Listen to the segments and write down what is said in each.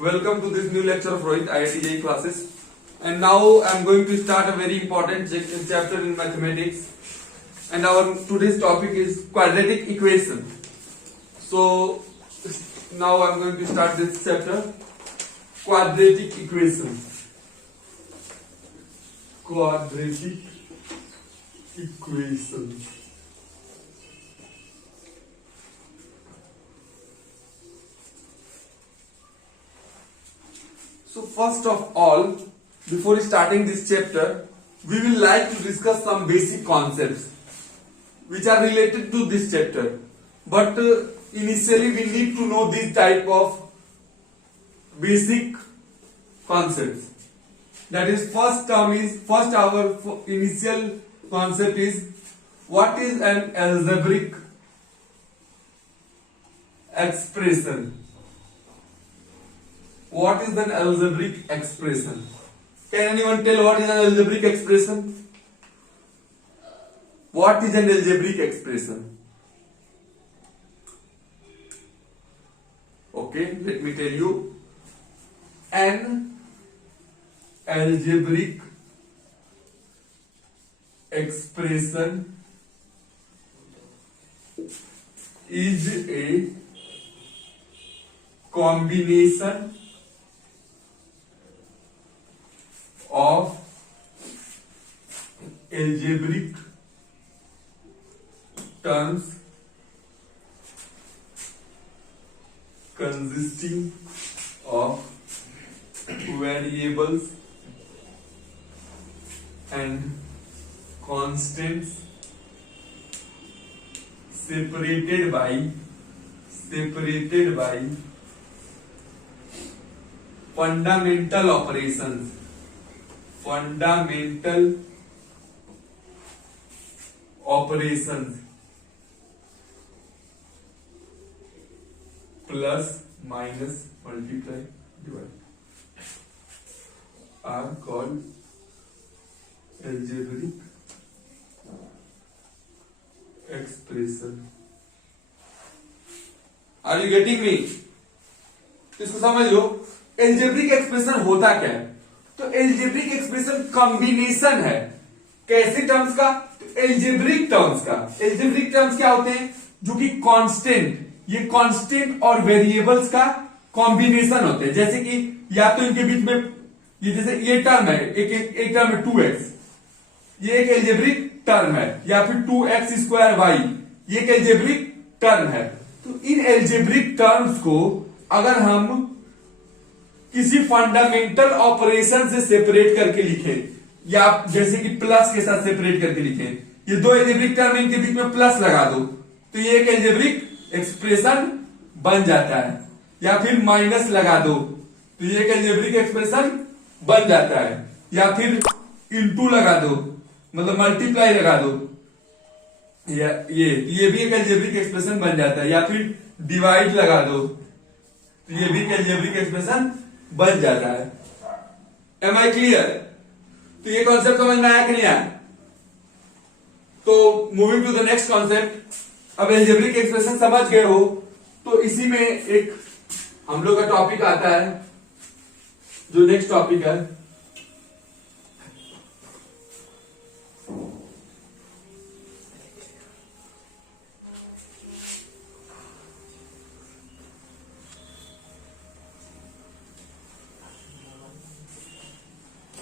Welcome to this new lecture of Rohit IIT JEE classes. And now I am going to start a very important chapter in mathematics. And our today's topic is quadratic equation. So now I am going to start this chapter, quadratic equation. Quadratic equation. So first of all, before starting this chapter, we will like to discuss some basic concepts which are related to this chapter. But initially we need to know this type of basic concepts. That is, our initial concept is what is an algebraic expression. What is an algebraic expression? Can anyone tell what is an algebraic expression? What is an algebraic expression? Okay, let me tell you. An algebraic expression is a combination of algebraic terms consisting of variables and constants separated by fundamental operations plus minus multiply divide are called algebraic expression. Are you getting me? इसको समझ लो, algebraic expression होता क्या है? तो algebraic expression combination है कैसे terms का? तो एल्जेब्रिक टर्म्स का। एल्जेब्रिक टर्म्स क्या होते हैं? जो कि कांस्टेंट, ये कांस्टेंट और वेरिएबल्स का कॉम्बिनेशन होते हैं। जैसे कि या तो इनके बीच में ये जैसे ये टर्म है, एक टर्म है 2x, ये एक एल्जेब्रिक टर्म है, या फिर 2x²y, ये एक एल्जेब्रिक टर्म है। तो इन एल्जेब्रिक टर्म्स को अगर हम किसी फंडामेंटल ऑपरेशन से सेपरेट करके लिखें, या जैसे कि प्लस के साथ सेपरेट करके लिखें, ये दो एल्जेब्रिक टर्म, इनके बीच में प्लस लगा दो तो ये एक एल्जेब्रिक एक्सप्रेशन बन जाता है, या फिर माइनस लगा दो तो ये एक एल्जेब्रिक एक्सप्रेशन बन जाता है, या फिर इनटू लगा दो मतलब मल्टीप्लाई लगा दो, ये भी एक एल्जेब्रिक एक्सप्रेशन बन जाता है, या फिर डिवाइड लगा दो तो ये भी एक एल्जेब्रिक एक्सप्रेशन बन जाता है। Am I clear? तो ये कॉन्सेप्ट समझ में आया कि नहीं आया? तो moving to the next concept, अब एल्जेब्रिक एक्सप्रेशन समझ गए हो तो इसी में एक हम लोग का टॉपिक आता है, जो नेक्स्ट टॉपिक है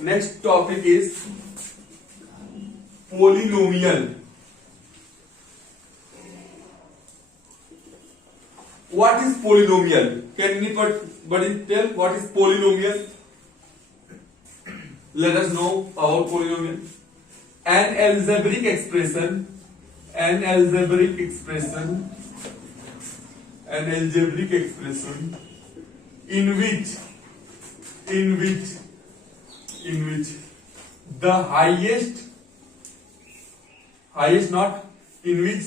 next topic is polynomial. What is polynomial? Can anybody tell what is polynomial? Let us know about polynomial. An algebraic expression in which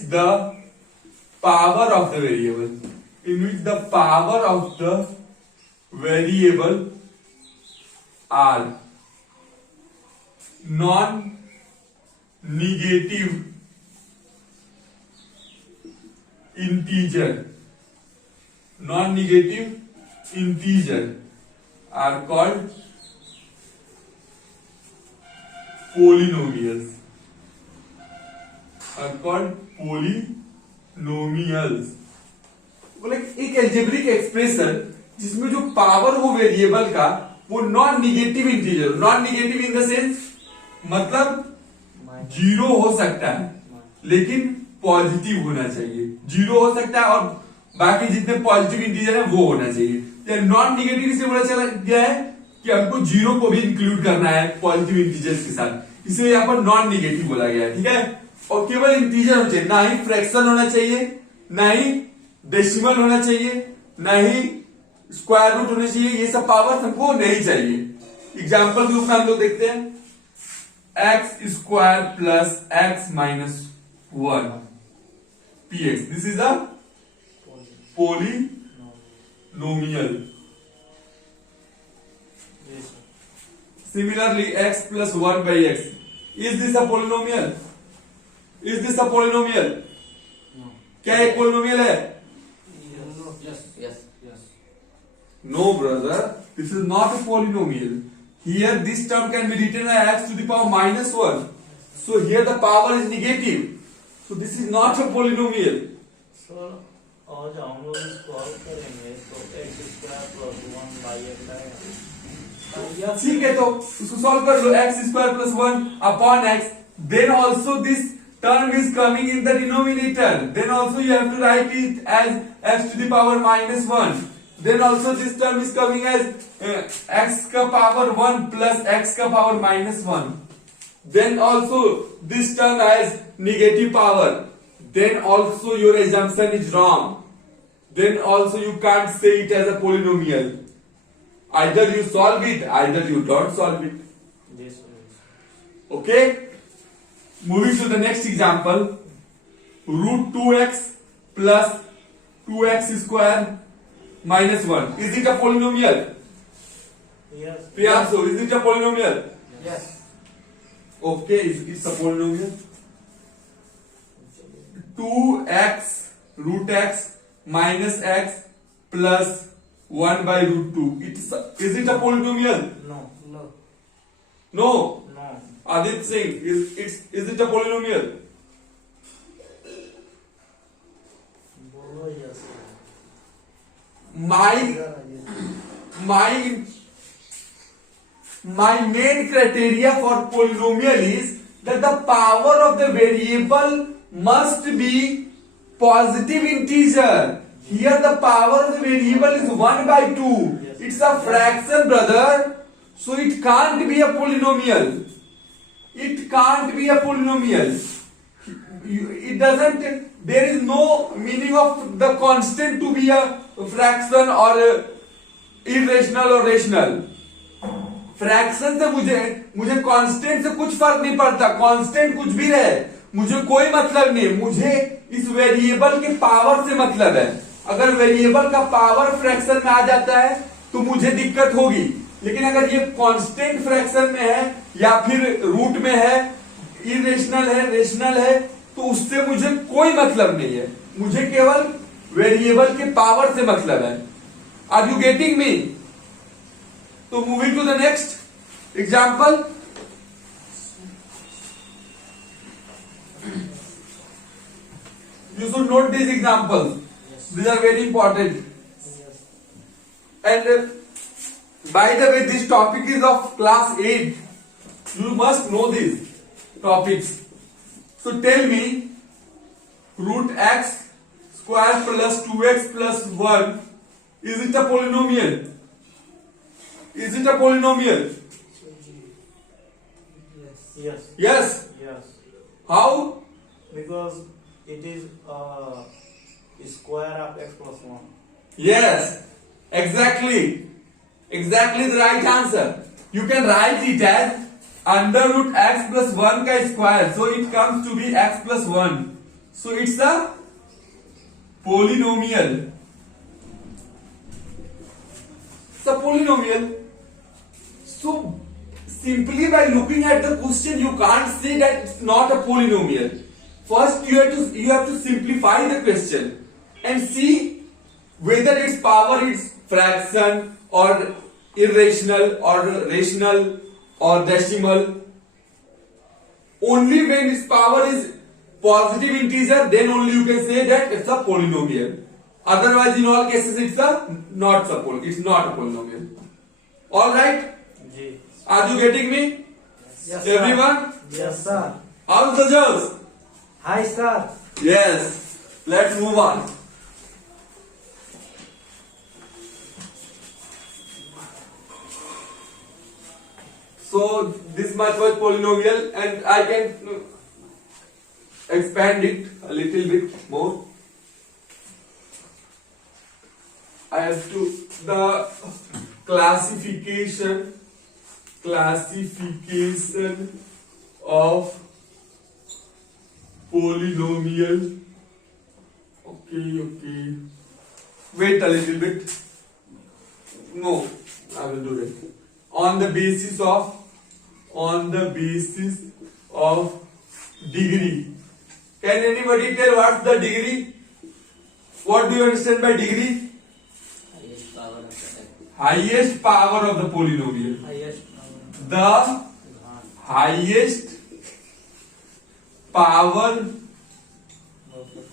the power of the variable are non-negative integer are called polynomials. Are called polynomials. बोले एक algebraic expression जिसमें जो power हो variable का वो non negative integer, non negative in the sense मतलब zero हो सकता है लेकिन पॉजिटिव होना चाहिए, जीरो हो सकता है और बाकी जितने पॉजिटिव इंटीजर है वो होना चाहिए। नॉन निगेटिव से पता चला गया है कि हमको जीरो को भी इंक्लूड करना है पॉजिटिव इंटीजर्स के साथ, इसलिए यहाँ पर नॉन निगेटिव बोला गया है। ठीक है, और केवल इंटीजर होना चाहिए, ना ही फ्रैक्शन होना चाहिए, ना ही डेसिमल होना चाहिए, ना ही स्क्वायर रूट होना चाहिए, ये सब पावर हमको नहीं चाहिए। एग्जाम्पल के रूप में हम लोग देखते हैं x square plus x minus 1 px, this is a polynomial. Similarly, x plus 1 by x. Is this a polynomial? Is this a polynomial? No. क्या एक polynomial है? Yes. No, brother. This is not a polynomial. Here, this term can be written as x to the power minus 1. So here the power is negative. So this is not a polynomial. Sir आज हम लोग इसको हल करेंगे तो x square plus 1 by x आएगा। ठीक है, तो उसको सॉल्व कर लो, x square plus 1 upon x, then also this term is coming in the denominator, then also you have to write it as x to the power minus 1, then also this term is coming as x ka power 1 plus x ka power minus 1, then also this term has negative power, then also your assumption is wrong, then also you can't say it as a polynomial. Either you solve it, either you don't solve it. Okay, moving to the next example, root 2x plus 2x square minus 1, is it a polynomial? Yes. Priyansu, is it a polynomial? Yes. Okay, it's a polynomial. 2x root x minus x plus 1 by root 2. Is it a polynomial? No. No. No. Adit Singh, is it a polynomial? बोलो yes. My main criteria for polynomial is that the power of the variable must be positive integer. Here the power of the variable is 1 by 2. Yes. It's a fraction, brother. So it can't be a polynomial. It can't be a polynomial. It doesn't, there is no meaning of the constant to be a fraction or irrational or rational. Fraction से मुझे constant से कुछ फर्क नहीं पड़ता, constant कुछ भी रहे मुझे कोई मतलब नहीं, मुझे इस वेरिएबल के पावर से मतलब है। अगर वेरिएबल का पावर फ्रैक्शन में आ जाता है तो मुझे दिक्कत होगी, लेकिन अगर ये कांस्टेंट फ्रैक्शन में है या फिर रूट में है, इरेशनल है, रेशनल है, तो उससे मुझे कोई मतलब नहीं है, मुझे केवल वेरिएबल के पावर से मतलब है। Are you getting me? तो moving to the next example, you should note these examples. Yes. These are very important. Yes. And by the way, this topic is of class 8. You must know these topics. So tell me, root x square plus 2x plus 1, is it a polynomial? Is it a polynomial? Yes. Yes. Yes. How? Because it is square of x plus 1. Yes. Exactly. Exactly the right answer. You can write it as under root x plus 1 ka square. So it comes to be x plus 1. So it's a polynomial. It's a polynomial. So simply by looking at the question, you can't say that it's not a polynomial. First, you have to simplify the question and see whether its power is fraction or irrational or rational or decimal. Only when its power is positive integer, then only you can say that it's a polynomial. Otherwise, in all cases, it's not a polynomial. All right? जी. Are you getting me? Yes, sir. Everyone? Yes, sir. How's the judge? Hi, sir. Yes. Let's move on. So this much was polynomial, and I can expand it a little bit more. I have to the classification of polynomial. Okay. Wait a little bit. No, I will do it. On the basis of degree. Can anybody tell what's the degree? What do you understand by degree? Highest power of the polynomial. The highest power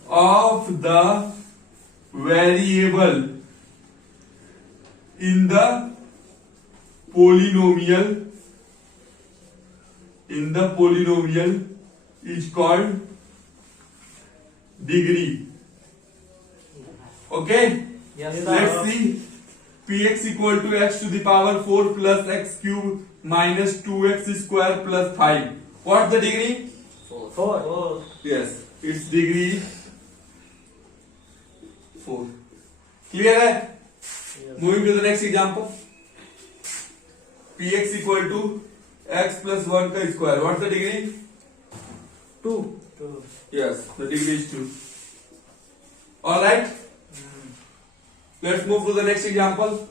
of the variable in the polynomial is called degree. Okay? Yes, sir. Let's see. Px equal to x to the power 4 plus x cube minus 2x square plus 5. What's the degree? 4. Yes, its degree 4. Clear hai? Moving to the next example. Px equal to x plus 1 ka square. What's the degree? 2. Yes, the degree is 2. Alright? Let's move to the next example.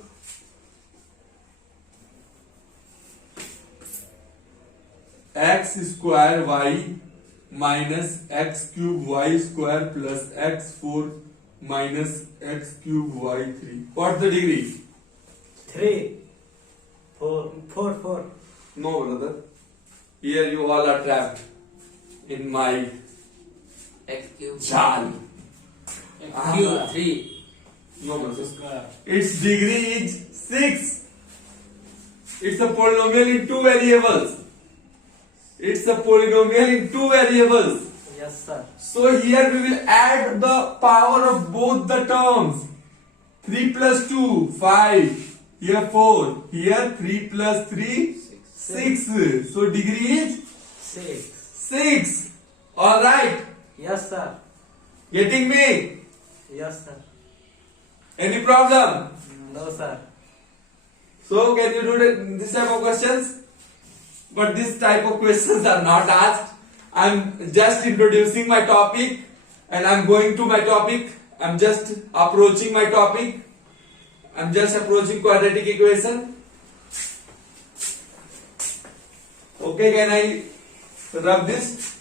X square y minus x cube y square plus x4 minus x cube y3. What's the degree? 3. 4. No, brother. Here you all are trapped in my X cube. jal. Cube 3. No, brother. Its degree is 6. It's a polynomial in two variables. Yes, sir. So here we will add the power of both the terms. 3 plus 2, 5. Here 4. Here 3 plus 3, 6. So degree is 6. Alright. Yes, sir. Getting me? Yes, sir. Any problem? No, sir. So can you do this type of questions? But this type of questions are not asked. I'm just introducing my topic and I'm going to my topic. I'm just approaching my topic. I'm just approaching quadratic equation. Okay, can I rub this?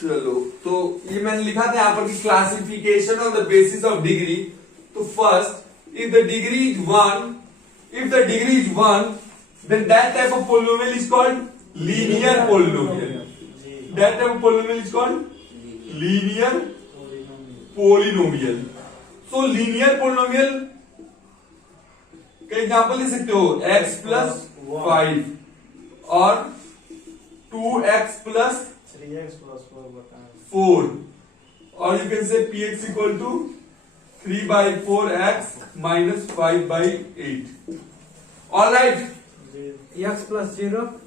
चलो तो ये मैंने लिखा था यहाँ पर कि classification on the basis of degree. तो first if the degree is 1 then that type of polynomial is called linear polynomial. That type of polynomial is called linear polynomial. So linear polynomial का example ले सकते हो x plus 5 और 2x plus 3x plus 4 बताएं. 4, or you can say px equal to 3 by 4x minus 5 by 8. All right. X plus 0.